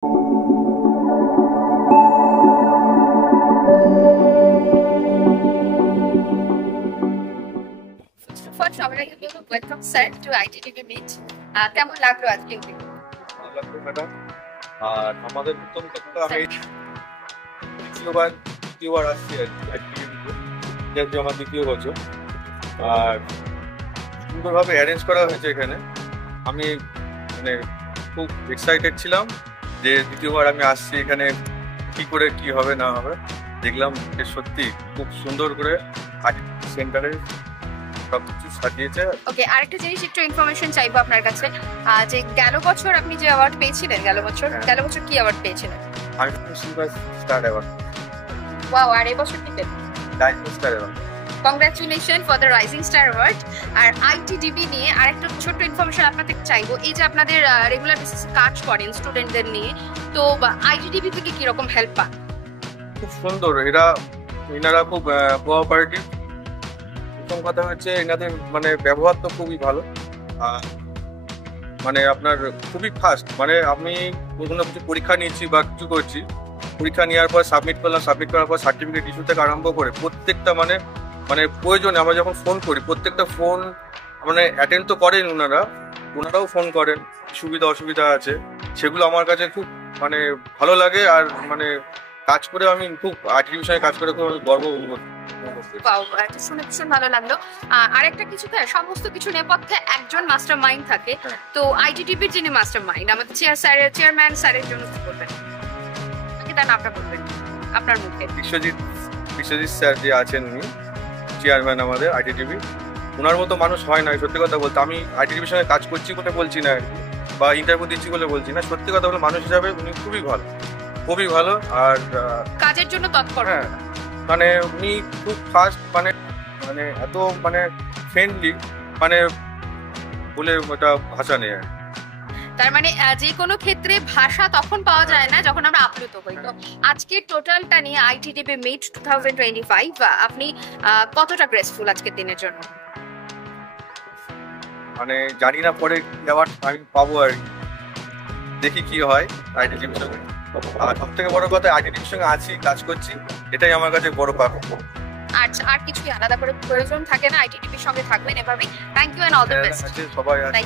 সবার আগে বলবো ওয়েলকাম স্যার টু আইটিটিভি মিট। কেমন লাগলো আজকে? ভালো লাগলো ম্যাডাম। আর আমাদের প্রথম কথা, আমি দ্বিতীয়বার আসছি আর কি আইটিভিতে, যেহেতু আমার দ্বিতীয় বছর। আর সুন্দরভাবে অ্যারেঞ্জ করা হয়েছে এখানে। আমি মানে খুব এক্সাইটেড ছিলাম যে দ্বিতীয়বার আমি আসছি এখানে, কি করে কি হবে না হবে। দেখলাম যে সত্যি খুব সুন্দর করে সেন্টারে সবকিছু সাজিয়েছে। ওকে, আরেকটা জিনিস একটু ইনফরমেশন চাইবো আপনার কাছে, যে গেল বছর আপনি যে অ্যাওয়ার্ড পেয়েছিলেন, গেল বছর কি অ্যাওয়ার্ড পেয়েছিলেন? আমি সিলভার স্টার অ্যাওয়ার্ড। ওয়াও, আর এবছর কি পেলেন? Diamond star award. Congratulation for the rising star award. আর আইটিডিবি নিয়ে আরেকটা ছোট্ট ইনফরমেশন আপনাদের চাইবো, এই যে আপনাদের রেগুলার বেসিসে কাজ করেন স্টুডেন্টদের নিয়ে, তো আইটিডিবি থেকে কিরকম হেল্প পান? খুব সুন্দর, এনারা খুব কোঅপারেটিভ। প্রথম কথা হচ্ছে এনাদের মানে ব্যবহার তো খুবই ভালো। আর মানে আপনার খুবই ফাস্ট, মানে আমি কোনো কিছু পরীক্ষা নিচ্ছি বা কিছু করছি, পরীক্ষা নেওয়ার পর সাবমিট করলাম, সাবমিট করার পর সার্টিফিকেট ইস্যু থেকে আরম্ভ করে প্রত্যেকটা মানে মানে প্রয়োজনে আমরা যখন ফোন করি, প্রত্যেকটা ফোন মানে অ্যাটেন্ড তো করেন ওনারাও ফোন করেন, সুবিধা অসুবিধা আছে সেগুলো আমার কাছে খুব মানে ভালো লাগে। আর মানে কাজ করে আমি খুব আর্টিফিশিয়াল কাজ করে খুব গর্ব অনুভব করি। শুনে ভীষণ ভালো লাগলো। আরেকটা কিছু, সমস্ত কিছু নেপথ্যে একজন মাস্টার মাইন্ড থাকে, তো আইটিটিভির যিনি মাস্টার মাইন্ড, আমাদের চেয়ারম্যান স্যারের জন্য কি বলবেন? তার নামটা বলবেন আপনার মুখে। বিশ্বজিৎ স্যার যে আছেন, উনি চেয়ারম্যান আমাদের আইটিটিভি। ওনার মতো মানুষ হয় না, সত্যি কথা বলতে। আমি আইটিটিভির সঙ্গে কাজ করছি বলে বলছি না বা ইন্টারভিউ দিচ্ছি বলে বলছি না, সত্যি কথা বলে মানুষ হিসাবে উনি খুবই ভালো। আর কাজের জন্য তৎপর। হ্যাঁ, মানে উনি খুব ফাস্ট, মানে মানে এত মানে ফ্রেন্ডলি, মানে বলে ওটা ভাষা নেই। তার মানে যে কোনো ক্ষেত্রে ভাষা তখন পাওয়া যায় না যখন আমরা আপ্লুত হই। তো আজকে টোটালটা নিয়ে আইটিডিবি মিট 2025 আপনি কতটা গ্রেসফুল আজকের দিনের জন্য? মানে জানি না পরে অ্যাওয়ার্ড আমি পাবো, আর দেখি কি হয় আইটিটিভির সঙ্গে। আর সব থেকে বড় কথা, আইটিটিভির সঙ্গে আছি, কাজ করছি, এটাই আমার কাছে বড় পাবো। আচ্ছা, আর কিছুই আলাদা করে প্রয়োজন থাকে না, আইটিডিবির সঙ্গে থাকবেন এভাবেই। Thank you and all the best. সবাই আছে।